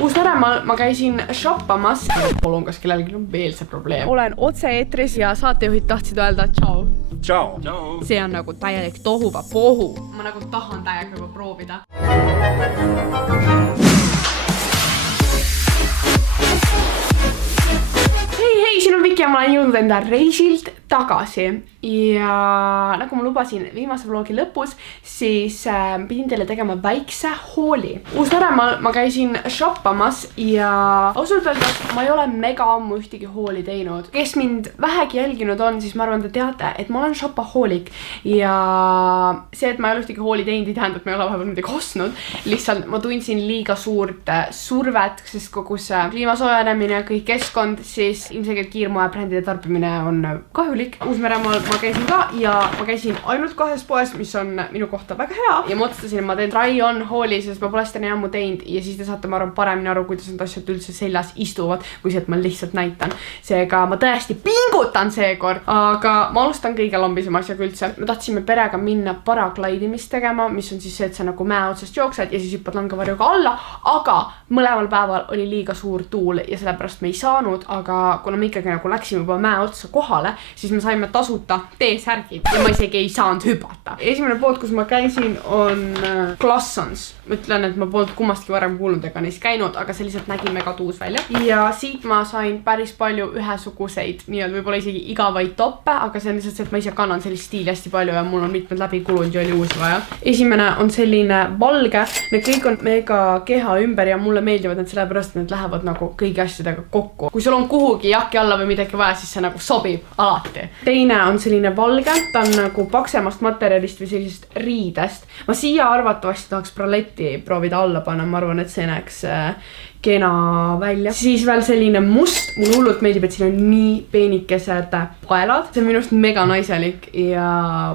Uus-Meremaal ma käisin shoppamas. Palun, kas kellelgi on veel see probleem. Olen otse-eetris ja saatejuhid tahtsid öelda tšau. Tšau. See on nagu täielik tohuvapohu. Ma nagu tahan täiega juba proovida. Hei, siin on Viki ja ma olen jõudnud enda reisilt tagasi ja nagu ma lubasin viimase vlogi lõpus, siis pidin teile tegema väikse hooli. Uus-Meremaal ma käisin shoppamas ja ausalt öeldes ma ei ole mega ammu ühtegi hooli teinud. Kes mind vähegi jälginud on, siis ma arvan, te teate, et ma olen shoppahoolik ja see, et ma ei ole ühtegi hooli teinud, ei tähenda, et ma ei ole vahepeal midagi ostnud. Lihtsalt ma tundsin liiga suurt survet, sest kogu see kliimasoojenemine ja kõik keskkond, siis ilmselgelt kiirmoebrändide tarbimine on kahjulik. Uus-Meremaal ma käisin ka ja ma käisin ainult kahes poes, mis on minu kohta väga hea ja ma otsustasin, et ma teen try-on hooli, sest ma pole seda nii ammu teinud ja siis te saate ma arvan paremini aru, kuidas need asjad üldse seljas istuvad, kui see, et ma lihtsalt näitan. Seega ma tõesti pingutan seekord, aga ma alustan kõige lambisema asjaga üldse. Me tahtsime perega minna paraglidimist tegema, mis on siis see, et sa nagu mäe otsast jooksed ja siis hüppad langevarjuga alla, aga mõlemal päeval oli liiga suur tuul ja sellepärast me ei saanud, aga kuna me ikkagi nagu läksime juba mäe otsa kohale, siis me saime tasuta T-särgid ja ma isegi ei saanud hüpata. Esimene pood, kus ma käisin, on Glassons. Ma ütlen, et ma polnud kummastki varem kuulnud ega neis käinud, aga see lihtsalt nägi mega tuus välja. Ja siit ma sain päris palju ühesuguseid, nii-öelda võib-olla isegi igavaid toppe, aga see on lihtsalt see, et ma ise kannan sellist stiili hästi palju ja mul on mitmed läbi kulunud ja oli uusi vaja. Esimene on selline valge, need kõik on mega keha ümber ja mulle meeldivad need sellepärast, et need lähevad nagu kõigi asjadega kokku. Kui sul on kuhugi jakki alla või midagi vaja, siis see nagu sobib alati. Teine on selline valge, ta on nagu paksemast materjalist või sellisest riidest. Ma siia arvatavasti tahaks braletti proovida alla panna, ma arvan, et see näeks kena välja. Siis veel selline must, mulle hullult meeldib, et siin on nii peenikesed paelad. See on minust mega naiselik ja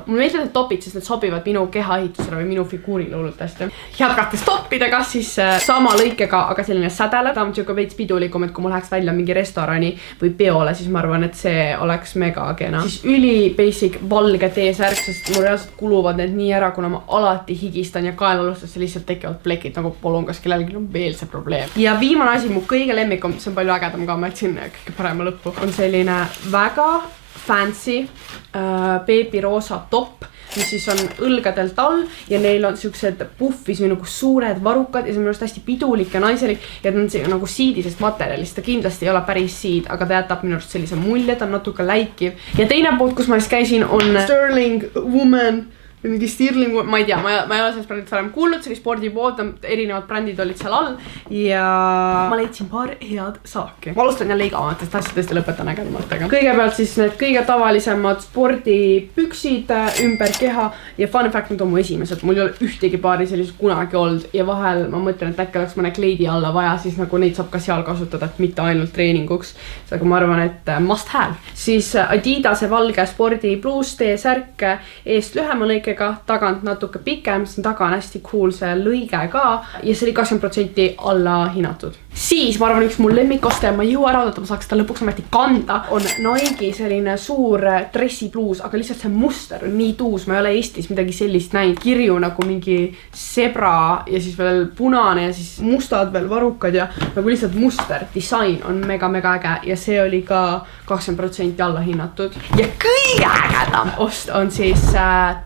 mulle meeldib need topid, sest need sobivad minu kehaehitusele või minu figuurile hullult hästi. Jätkates toppidega, siis sama lõikega, aga selline sädele. Ta on siuke veits pidulikum, et kui ma läheks välja mingi restorani või peole, siis ma arvan, et see oleks mega kena. Siis üli basic valge T-särk, sest mul reaalselt kuluvad need nii ära, kuna ma alati higistan ja kaelalustasse lihtsalt tekivad plekid, nagu palun, kas kellelgi on veel see probleem. Ja viimane asi, mu kõige lemmikum, see on palju ägedam ka, ma jätsin kõige parema lõppu, on selline väga fancy beebiroosa topp, mis siis on õlgadelt all ja neil on siuksed puffis või nagu suured varukad ja see on minu arust hästi pidulik ja naiselik ja ta on nagu siidisest materjalist, ta kindlasti ei ole päris siid, aga ta jätab minu arust sellise mulje, ta on natuke läikiv. Ja teine pood, kus ma siis käisin, on Sterling Woman või mingi Stirling, ma ei tea, ma ei ole sellest brändit varem kuulnud, see oli spordipood, erinevad brändid olid seal all ja ma leidsin paar head saaki. Ma alustan jälle igavamatest asjadest ja lõpetan ägedamatega. Kõigepealt siis need kõige tavalisemad spordipüksid ümber keha ja fun fact, need on mu esimesed. Mul ei ole ühtegi paari sellised kunagi olnud ja vahel ma mõtlen, et äkki oleks mõne kleidi alla vaja, siis nagu neid saab ka seal kasutada, et mitte ainult treeninguks. Aga ma arvan, et must have. Siis Adidase valge spordi bluus T-särk eest lühema lõike tagant natuke pikem, siin taga on hästi cool see lõige ka ja see oli 20% alla hinnatud. Siis ma arvan, üks mul lemmikoste ja ma ei jõua ära oodata, ma saaks seda lõpuks ometi kanda, on Nike selline suur dressipluus, aga lihtsalt see muster on nii tuus, ma ei ole Eestis midagi sellist näinud. Kirju nagu mingi zebra ja siis veel punane ja siis mustad veel varukad ja nagu lihtsalt muster, disain on mega äge ja see oli ka 20% alla hinnatud. Ja kõige ägedam ost on siis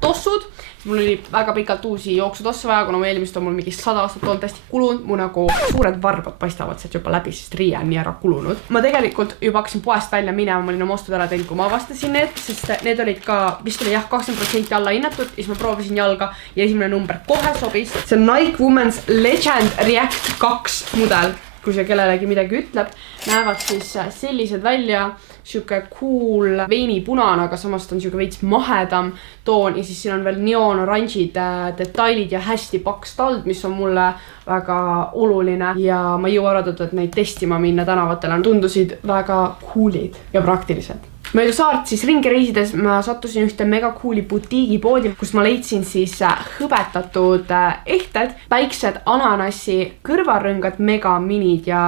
tossud. Mul oli väga pikalt uusi jooksutosse vaja, kuna mu eelmist on mul mingi 100 aastat olnud hästi kulunud. Mu nagu suured varbad paistavad sealt juba läbi, sest riie on nii ära kulunud. Ma tegelikult juba hakkasin poest välja minema, ma olin oma ostud ära teinud, kui ma avastasin need, sest need olid ka, vist oli jah 20% alla hinnatud ja siis ma proovisin jalga ja esimene number kohe sobis. See on Nike Women's Legend React 2 mudel. Kui see kellelegi midagi ütleb, näevad siis sellised välja, siuke cool veinipunane, aga samast on siuke veits mahedam toon ja siis siin on veel neon-oranžid detailid ja hästi paks tald, mis on mulle väga oluline ja ma ei jõua arvatud, et neid testima minna tänavatele. Tundusid väga coolid ja praktilised. mööda saart siis ringi reisides ma sattusin ühte mega cooli butiigipoodi, kus ma leidsin siis hõbetatud ehted, väiksed ananassi kõrvarõngad, mega minid ja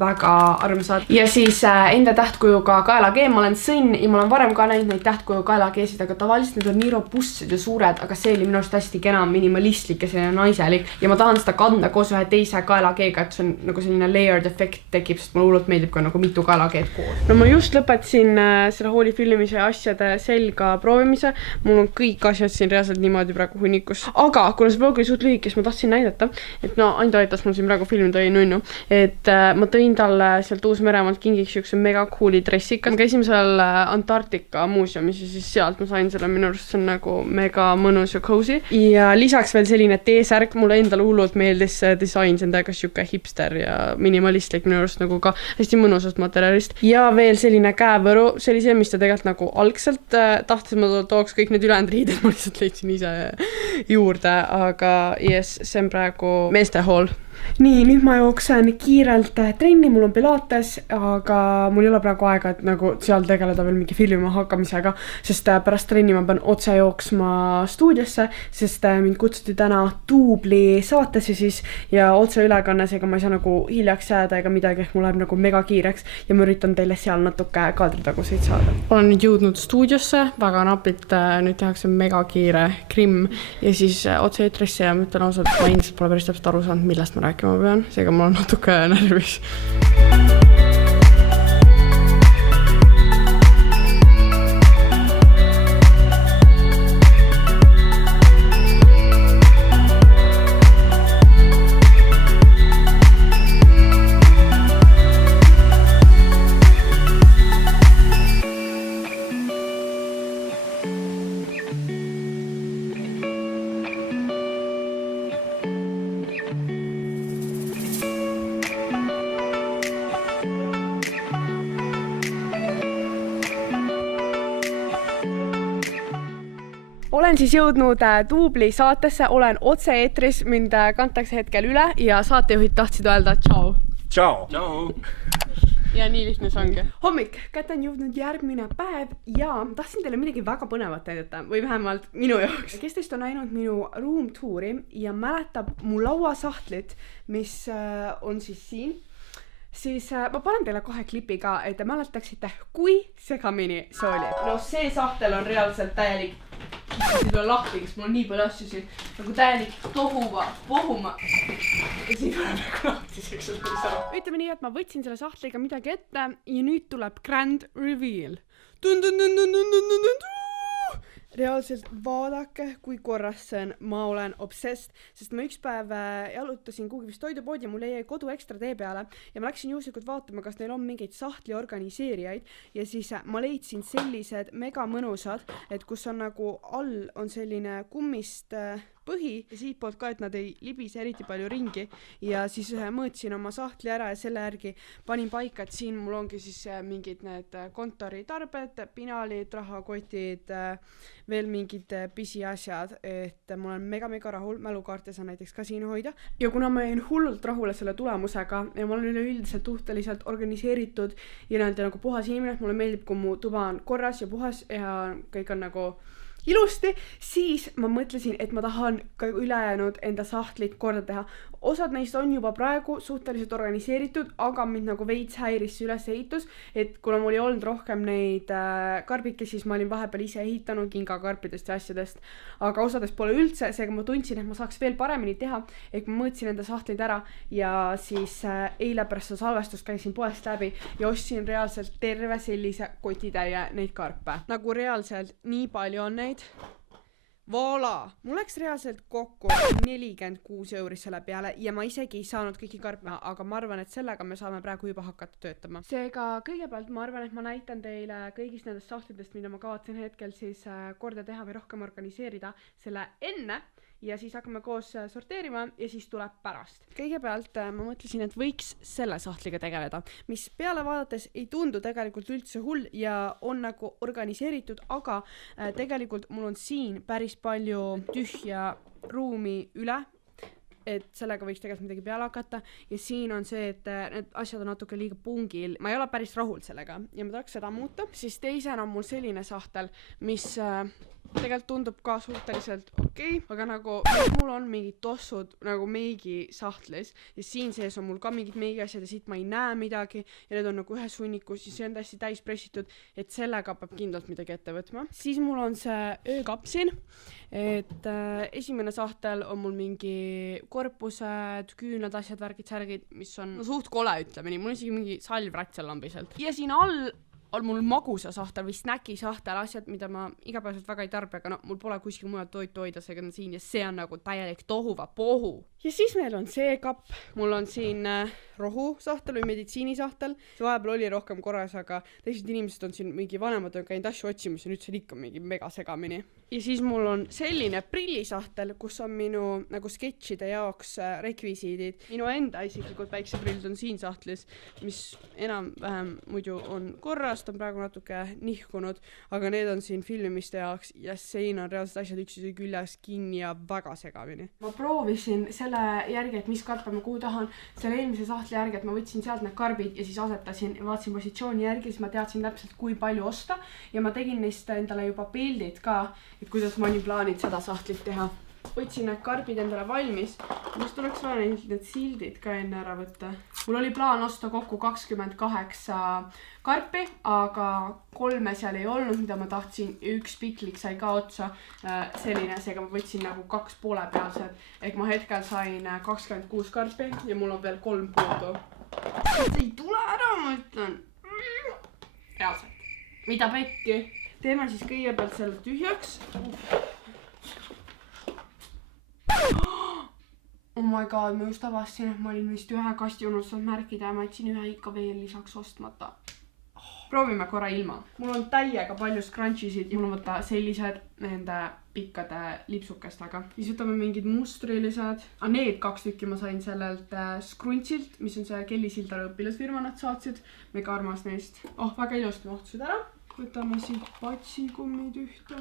väga armsad. Ja siis enda tähtkujuga kaelakee, ma olen sõnn ja ma olen varem ka näinud neid tähtkuju kaelakeesid, aga tavaliselt need on nii robustsed ja suured, aga see oli minu arust hästi kena, minimalistlik ja selline naiselik ja ma tahan seda kanda koos ühe teise kaelakeega, et see on nagu selline layered effekt tekib, sest mulle hullult meeldib ka nagu mitu kaelakeed koos. No ma just lõpetasin selle hooli filmimise asjade selga proovimise. Mul on kõik asjad siin reaalselt niimoodi praegu hunnikus. Aga kuna see vlog oli suht lühikes, ma tahtsin näidata, et no ainult aitas mul siin praegu filmida ei nunnu, et ma tõin talle sealt Uus-Meremaalt kingiks üks mega cooli dressika. Ma käisin seal Antarktika muuseumis ja siis sealt ma sain selle, minu arust see on nagu mega mõnus ja cozy. Ja lisaks veel selline T-särk, mulle endale hullult meeldis see disain, see on täiega siuke hipster ja minimalistlik, minu arust nagu ka hästi mõnusast materjalist. Ja veel selline käevõru, see oli see, mis ta tegelikult nagu algselt tahtis, ma tooks kõik need ülejäänud riided, ma lihtsalt leidsin ise juurde, aga yes, see on praegu meeste haul. Nii, nüüd ma jooksen kiirelt trenni, mul on pilates, aga mul ei ole praegu aega, et nagu seal tegeleda veel mingi filmima hakkamisega, sest pärast trenni ma pean otse jooksma stuudiosse, sest mind kutsuti täna Duubli saatesse siis ja otse ülekanne, seega ma ei saa nagu hiljaks jääda ega midagi, ehk mul läheb nagu mega kiireks ja ma üritan teile seal natuke kaadritaguseid saada. Olen nüüd jõudnud stuudiosse, väga napilt, nüüd tehakse mega kiire krimm ja siis otse eetrisse ja ma ütlen ausalt, ma ilmselt pole päris täpselt aru saanud, millest ma rääkima pean, seega ma olen natuke närvis. Olen siis jõudnud Duubli saatesse, olen otse eetris, mind kantakse hetkel üle ja saatejuhid tahtsid öelda tšau. Tšau! Tšau! Ja nii lihtne see ongi. Hommik, kätte on jõudnud järgmine päev ja tahtsin teile midagi väga põnevat näidata, või vähemalt minu jaoks. Kes teist on näinud minu room touri ja mäletab mu lauasahtlit, mis on siis siin, siis ma panen teile kohe klipi ka, et te mäletaksite, kui segamini see oli. No see sahtel on reaalselt täielik siin tuleb lahti, kes mul on nii palju asju siin, nagu täielik pohuma. Ja siin tuleb nagu lahtiseks. Ütleme nii, et ma võtsin selle sahtliga midagi ette ja nüüd tuleb grand reveal. Reaalselt vaadake, kui korras see on, ma olen obsessed, sest ma üks päev jalutasin kuhugi vist toidupoodi ja mul jäi kodu ekstra tee peale ja ma läksin juhuslikult vaatama, kas neil on mingeid sahtli organiseerijaid ja siis ma leidsin sellised mega mõnusad, et kus on nagu all on selline kummist põhi ja siit poolt ka, et nad ei libise eriti palju ringi ja siis mõõtsin oma sahtli ära ja selle järgi panin paika, et siin mul ongi siis mingid need kontoritarbed, pinalid, rahakotid, veel mingid pisiasjad, et ma olen mega rahul, mälukaarte saan näiteks ka siin hoida ja kuna ma jäin hullult rahule selle tulemusega ja ma olen üleüldiselt suhteliselt organiseeritud ja nagu puhas inimene, et mulle meeldib, kui mu tuba on korras ja puhas ja kõik on nagu ilusti, siis ma mõtlesin, et ma tahan ka ülejäänud enda sahtlit korda teha. Osad neist on juba praegu suhteliselt organiseeritud, aga mind nagu veits häiris see ülesehitus, et kuna mul ei olnud rohkem neid karbike, siis ma olin vahepeal ise ehitanud kingakarpidest ja asjadest, aga osadest pole üldse, seega ma tundsin, et ma saaks veel paremini teha, ehk ma mõõtsin enda sahtlid ära ja siis eile pärast seda salvestust käisin poest läbi ja ostsin reaalselt terve sellise kotitäie neid karpe. Nagu reaalselt nii palju on neid. Voila! Mul läks reaalselt kokku 46 € selle peale ja ma isegi ei saanud kõiki karpe, aga ma arvan, et sellega me saame praegu juba hakata töötama. Seega kõigepealt ma arvan, et ma näitan teile kõigist nendest sahtlitest, mida ma kavatsen hetkel siis korda teha või rohkem organiseerida selle enne ja siis hakkame koos sorteerima ja siis tuleb pärast. Kõigepealt ma mõtlesin, et võiks selle sahtliga tegeleda, mis peale vaadates ei tundu tegelikult üldse hull ja on nagu organiseeritud, aga tegelikult mul on siin päris palju tühja ruumi üle. et sellega võiks tegelikult midagi peale hakata ja siin on see, et need asjad on natuke liiga pungil, ma ei ole päris rahul sellega ja ma tahaks seda muuta, siis teisena on mul selline sahtel, mis tegelikult tundub ka suhteliselt okei, aga nagu mul on mingid tossud nagu meigi sahtlis ja siin sees on mul ka mingid meigi asjad ja siit ma ei näe midagi ja need on nagu ühes hunnikus ja see on täiesti täis pressitud, et sellega peab kindlalt midagi ette võtma. Siis mul on see öökapp siin, et esimene sahtel on mul mingi korpused, küünlad, asjad, värgid, särgid, mis on suht kole, ütleme nii, mul on isegi mingi salvrätt seal lambiselt ja siin all on mul magusa sahtel või snäki sahtel asjad, mida ma igapäevaselt väga ei tarbi, aga no mul pole kuskil mujal toitu hoida, seega on siin ja see on nagu täielik tohuva pohu. Ja siis meil on see kapp, mul on siin rohu sahtel või meditsiinisahtel, see vahepeal oli rohkem korras, aga teised inimesed on siin mingi vanemad on käinud asju otsimas ja nüüd see on ikka mingi mega segamini. Ja siis mul on selline prillisahtel, kus on minu nagu sketšide jaoks rekvisiidid. Minu enda isiklikult päikseprillid on siin sahtlis, mis enam-vähem muidu on korras, ta on praegu natuke nihkunud, aga need on siin filmimiste jaoks ja siin on reaalselt asjad üksteise küljes kinni ja väga segamini. Ma proovisin selle järgi, et mis karpe ma kuhu tahan, selle eelmise sahtli järgi, et ma võtsin sealt need karbid ja siis asetasin ja vaatasin positsiooni järgi, siis ma teadsin täpselt, kui palju osta ja ma tegin neist endale juba pildid ka, et kuidas ma olin plaaninud seda sahtlit teha. Võtsin need karbid endale valmis, mis tuleks vaja need sildid ka enne ära võtta. Mul oli plaan osta kokku 28 karpi, aga 3 seal ei olnud, mida ma tahtsin. Üks piklik sai ka otsa selline, seega ma võtsin nagu 2 poole pealsed. Ehk ma hetkel sain 26 karpi ja mul on veel 3 puudu. See ei tule ära, ma ütlen. Reaalselt. Mida pekki? Teeme siis kõigepealt selle tühjaks. Oh my god, ma just avastasin, et ma olin vist ühe kasti unustanud märkida ja ma jätsin ühe ikka veel lisaks ostmata. Proovime korra ilma. Mul on täiega palju scrunchisid ja mul on võtta sellised nende pikkade lipsukestega. Siis võtame mingid mustrilised. Need 2 tükki ma sain sellelt Scrunchilt, mis on see Kelly Sildaru õpilasfirma, nad saatsid. Mega armas neist. Väga ilusti mahtusid ära. Võtame siit patsikummid ühte.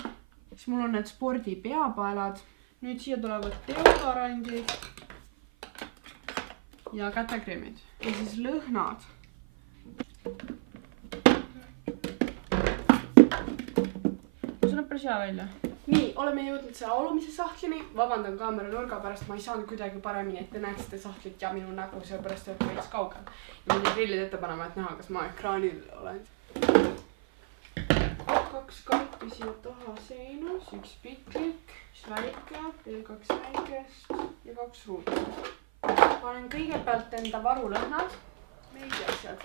Siis mul on need spordi peapaelad. Nüüd siia tulevad deodorandid ja kätekreemid. Ja siis lõhnad. See näeb päris hea välja. Nii, oleme jõudnud selle alumise sahtlini. Vabandan kaamera nurga pärast, ma ei saanud kuidagi paremini, et te näeksite sahtlit ja minu nägu, seepärast et veits kaugel. Ja ma prillid ette panema, et näha, kas ma ekraanil olen. 2 karpi siia taha seinus, 1 piklik, 1 väike, veel 2 väikest ja 2 ruudu. Panen kõigepealt enda varulõhnad, meigi asjad.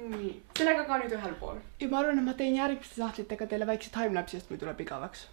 Nii, sellega ka nüüd ühel pool. Ja ma arvan, et ma teen järgmiste sahtlitega teile väikse timelapsi, sest meil tuleb igavaks.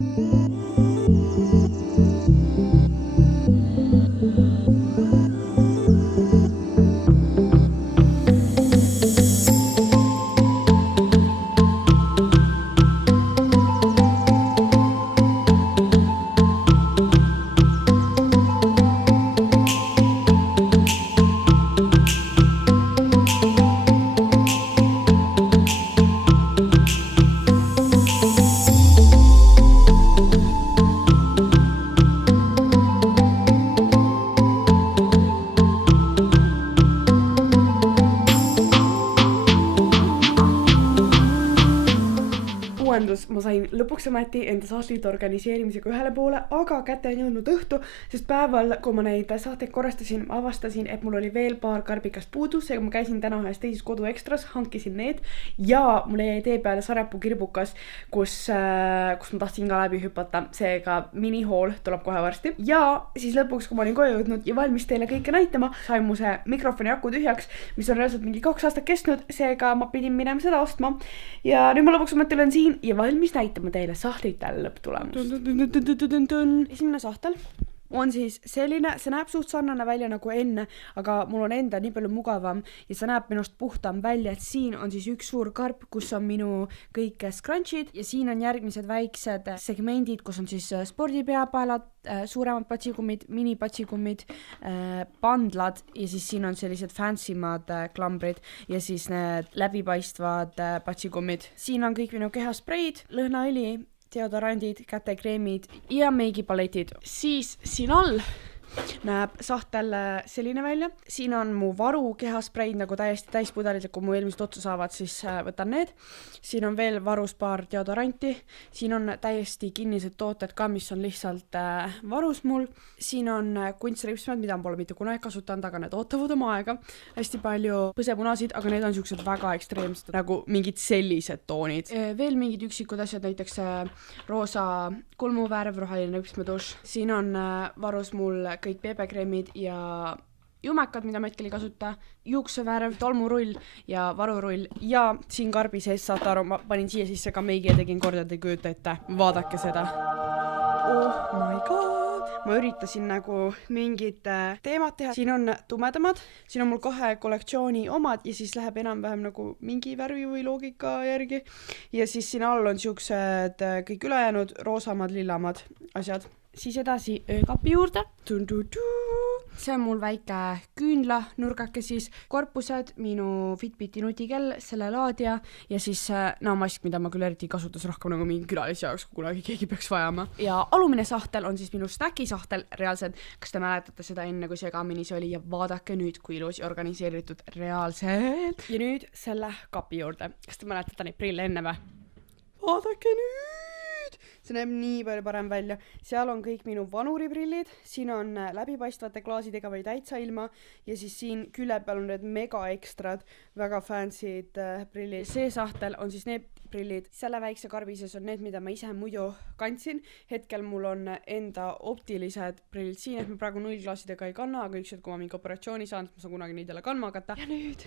Ma sain lõpuks ometi enda sahtlite organiseerimisega ühele poole, aga kätte on jõudnud õhtu, sest päeval, kui ma neid sahteid korrastasin, avastasin, et mul oli veel paar karbikast puudu, seega ma käisin täna ühes teises kodu ekstras, hankisin need ja mul jäi tee peale Sarepuu kirbukas, kus ma tahtsin ka läbi hüpata, seega minihool tuleb kohe varsti. Ja siis lõpuks, kui ma olin koju jõudnud ja valmis teile kõike näitama, sain mu see mikrofoni aku tühjaks, mis on reaalselt mingi 2 aastat kestnud, seega ma pidin minema seda ostma. Ja nüüd ma lõpuks ometi olen siin ja valmis näitama teile sahtlite lõpptulemus. Esimene sahtel on siis selline, see näeb suht sarnane välja nagu enne, aga mul on enda nii palju mugavam ja see näeb minust puhtam välja, et siin on siis üks suur karp, kus on minu kõik scrunchid ja siin on järgmised väiksed segmendid, kus on siis spordipeapaelad, suuremad patsikummid, minipatsikummid, pandlad ja siis siin on sellised fancy'mad klambrid ja siis need läbipaistvad patsikummid. Siin on kõik minu kehaspreid, lõhnaõli, deodorandid, kätekreemid ja meigipaletid. Siis siin all näeb sahtel selline välja. Siin on mu varu kehaspreid nagu täiesti täispudelid, kui mu eelmised otsa saavad, siis võtan need. Siin on veel varus paar deodoranti. Siin on täiesti kinnised tooted ka, mis on lihtsalt varus mul. Siin on kunstripsmed, mida ma pole mitte kunagi kasutanud, aga need ootavad oma aega. Hästi palju põsepunasid, aga need on siuksed väga ekstreemsed, nagu mingid sellised toonid. Veel mingid üksikud asjad, näiteks roosa kulmuvärv, roheline ripsmeduš. Siin on varus mul kõik beebekreemid ja jumekad, mida ma hetkel ei kasuta, juuksevärv, tolmurull ja varurull ja siin karbi sees, saate aru, ma panin siia sisse ka meigi ja tegin korda, te ei kujuta ette. Vaadake seda. Oh my god! Ma üritasin nagu mingid teemad teha. Siin on tumedamad, siin on mul 2 kollektsiooni omad ja siis läheb enam-vähem nagu mingi värvi või loogika järgi. Ja siis siin all on siuksed kõik ülejäänud roosamad, lillamad asjad. Siis edasi öökapi juurde. See on mul väike küünla nurgake siis, korpused, minu Fitbiti nutikell, selle laadija ja siis mask, mida ma küll eriti kasutas rohkem nagu mingi külalisi jaoks, kui kunagi keegi peaks vajama. Ja alumine sahtel on siis minu snäkisahtel reaalselt. Kas te mäletate seda enne, kui segamini see oli ja vaadake nüüd, kui ilus ja organiseeritud reaalselt. Ja nüüd selle kapi juurde. Kas te mäletate neid prille enne või? Vaadake nüüd! See näeb nii palju parem välja. Seal on kõik minu vanuriprillid, siin on läbipaistvate klaasidega või täitsa ilma ja siis siin külje peal on need mega ekstrad, väga fancy'd prillid. See sahtel on siis need prillid. Selle väikse karbi sees on need, mida ma ise muidu kandsin. Hetkel mul on enda optilised prillid siin, et ma praegu nullklaasidega ei kanna, aga ükskord, kui ma mingi operatsiooni saan, ma saan kunagi neid jälle kandma hakata. Ja nüüd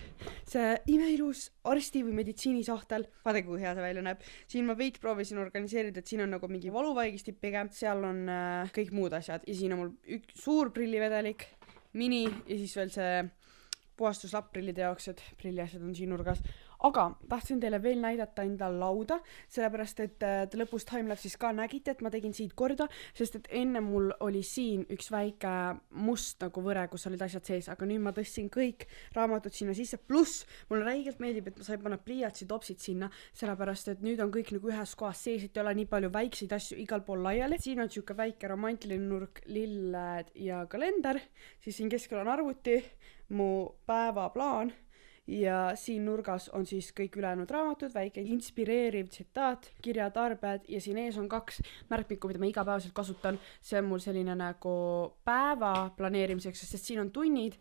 see imeilus arsti või meditsiinisahtel. Vaadake, kui hea see välja näeb. Siin ma veits proovisin organiseerida, et siin on nagu mingi valuvaigisti pigem. Seal on kõik muud asjad ja siin on mul üks suur prillivedelik, mini ja siis veel see puhastuslapp prillide jaoks, et prilliasjad on siin nurgas. Aga tahtsin teile veel näidata enda lauda, sellepärast et te lõpus timelapsis ka nägite, et ma tegin siit korda, sest et enne mul oli siin üks väike must nagu võre, kus olid asjad sees, aga nüüd ma tõstsin kõik raamatud sinna sisse, pluss mulle räigelt meeldib, et ma sain panna pliiatsi topsid sinna, sellepärast et nüüd on kõik nagu ühes kohas sees, et ei ole nii palju väikseid asju igal pool laiali. Siin on siuke väike romantiline nurk, lilled ja kalender, siis siin keskel on arvuti, mu päevaplaan ja siin nurgas on siis kõik ülejäänud raamatud, väike inspireeriv tsitaat, kirjatarbed ja siin ees on 2 märkmikku, mida ma igapäevaselt kasutan. See on mul selline nagu päeva planeerimiseks, sest siin on tunnid,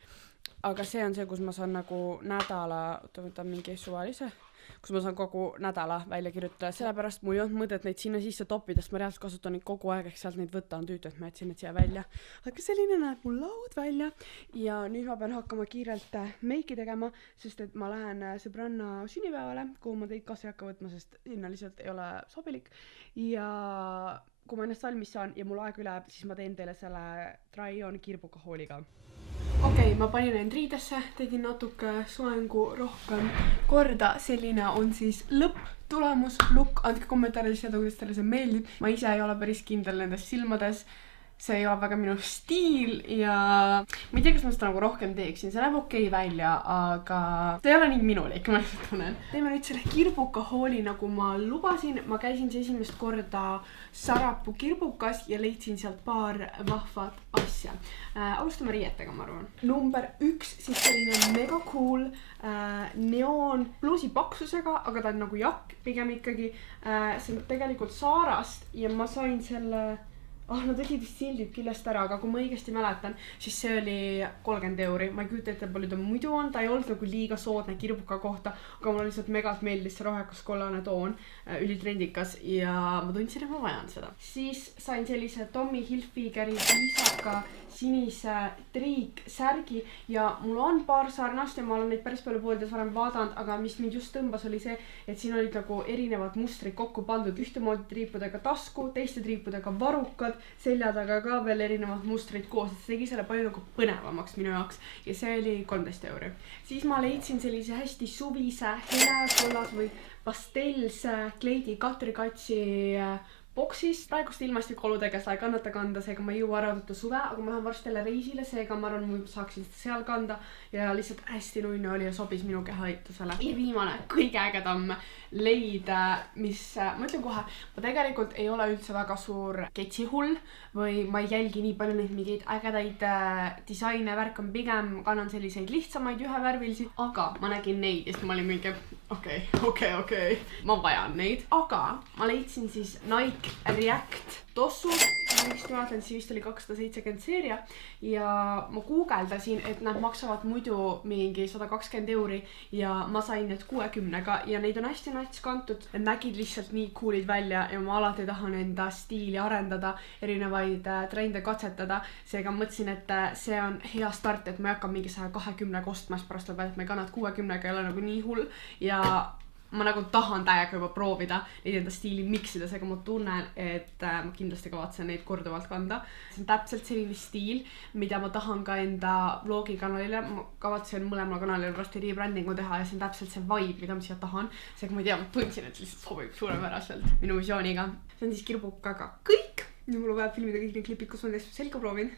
aga see on see, kus ma saan nagu nädala, võtan mingi suvalise, kus ma saan kogu nädala välja kirjutada. Sellepärast mul ei olnud mõtet neid sinna sisse toppida, sest ma reaalselt kasutan neid kogu aeg, ehk sealt neid võtan tüütu, et ma jätsin need siia välja. Aga selline näeb mul laud välja ja nüüd ma pean hakkama kiirelt meiki tegema, sest et ma lähen sõbranna sünnipäevale, kuhu ma teid kaasa ei hakka võtma, sest sinna lihtsalt ei ole sobilik. Ja kui ma ennast valmis saan ja mul aeg üle, siis ma teen teile selle try-on kirbuka hooliga. Okei, ma panin end riidesse, tegin natuke soengu rohkem korda, selline on siis lõpptulemus, look, andke kommentaarides seda, kuidas teile see meeldib. Ma ise ei ole päris kindel nendes silmades, see ei ole väga minu stiil ja ma ei tea, kas ma seda nagu rohkem teeksin, see näeb okei välja, aga see ei ole nii minulik, ma lihtsalt tunnen. Teeme nüüd selle kirbuka hooli, nagu ma lubasin, ma käisin see esimest korda Sarapuu kirbukas ja leidsin sealt paar vahvat asja. Alustame riietega, ma arvan. Number 1, siis selline mega cool neoon pluusi paksusega, aga ta on nagu jakk pigem ikkagi. See on tegelikult Sarast ja ma sain selle nad tegid vist sildid küljest ära, aga kui ma õigesti mäletan, siis see oli 30 €. Ma ei kujuta ette, palju ta muidu on, ta ei olnud nagu liiga soodne kirbuka kohta, aga mulle lihtsalt megalt meeldis see rohekas kollane toon, ülitrendikas ja ma tundsin, et ma vajan seda. Siis sain sellise Tommy Hilfigeri viisaka sinise triiksärgi ja mul on paar sarnast ja ma olen neid päris palju pooldes varem vaadanud, aga mis mind just tõmbas oli see, et siin olid nagu erinevad mustrid kokku pandud, ühtemoodi triipudega tasku, teiste triipudega varukad erinevad, selja taga ka veel erinevad mustrid koos, et see tegi selle palju nagu põnevamaks minu jaoks ja see oli 13 €. Siis ma leidsin sellise hästi suvise, helekollas või pastellse kleidi Katri Katsi boksis. Praegust ilmastikuoludega seda ei kannata kanda, seega ma ei jõua ära oodata suve, aga ma lähen varsti jälle reisile, seega ma arvan, ma saaksin seda seal kanda ja lihtsalt hästi nunnu oli ja sobis minu kehaehitusele. Ja viimane, kõige ägedam leid, mis ma ütlen kohe, ma tegelikult ei ole üldse väga suur ketsihull või ma ei jälgi nii palju neid mingeid ägedaid disaine, värk on pigem kannan selliseid lihtsamaid ühevärvilisi, aga ma nägin neid ja siis ma olin mingi okei, ma vajan neid, aga ma leidsin siis Nike React tossud, miks ma mäletan, siis vist oli 270 seeria ja ma guugeldasin, et nad maksavad muidu mingi 120 € ja ma sain need 60-ga ja neid on hästi nats kantud, need nägid lihtsalt nii cool'id välja ja ma alati tahan enda stiili arendada, erinevaid trende katsetada, seega mõtlesin, et see on hea start, et ma ei hakka mingi 120-ga ostma, sest pärast tuleb, et ma ei kannad 60-ga ei ole nagu nii hull ja ma nagu tahan täiega juba proovida neid enda stiili miksida, seega ma tunnen, et ma kindlasti kavatsen neid korduvalt kanda. See on täpselt selline stiil, mida ma tahan ka enda vlogi kanalile, ma kavatsen mõlema kanalile varsti rebrandingu teha ja see on täpselt see vibe, mida ma siia tahan. Seega ma ei tea, ma tundsin, et lihtsalt sobib suurepäraselt minu visiooniga. See on siis kirbukaga kõik. Nüüd mul vaja filmida kõik need klipid, kus ma teist selga proovin.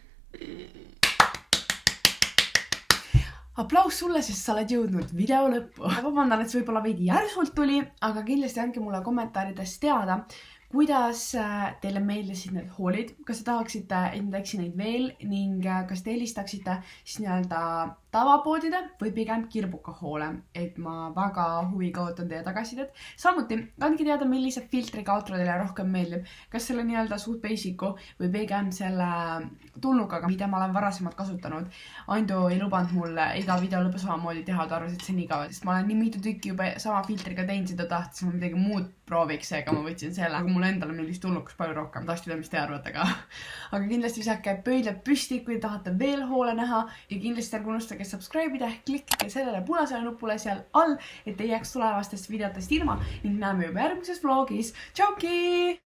Aplaus sulle, sest sa oled jõudnud video lõppu. Vabandan, et see võib-olla veidi järsult tuli, aga kindlasti andke mulle kommentaarides teada, kuidas teile meeldisid need hoolid, kas te tahaksite, et ma teeksin neid veel ning kas te eelistaksite siis nii-öelda tavapoodide või pigem kirbuka hoole, et ma väga huviga ootan teie tagasisidet. Samuti andke teada, millise filtriga outro teile rohkem meeldib, kas selle nii-öelda suht basic'u või pigem selle tulnukaga, mida ma olen varasemalt kasutanud. Andu ei lubanud mulle iga video lõpu samamoodi teha, ta arvas, et see on igav, sest ma olen nii mitu tükki juba sama filtriga teinud, seda tahtis ma midagi muud prooviks, seega ma võtsin selle, aga mulle endale meeldis tulnukas palju rohkem, tahtsin teada, mis te arvate ka. Aga kindlasti visake pöidlad püsti, kui te tahate veel hoole näha ja kindlasti ärge unustage subscribe ida, klikkige sellele punasele nupule seal all, et ei jääks tulevastest videotest ilma ning näeme juba järgmises vlogis. Tšauki!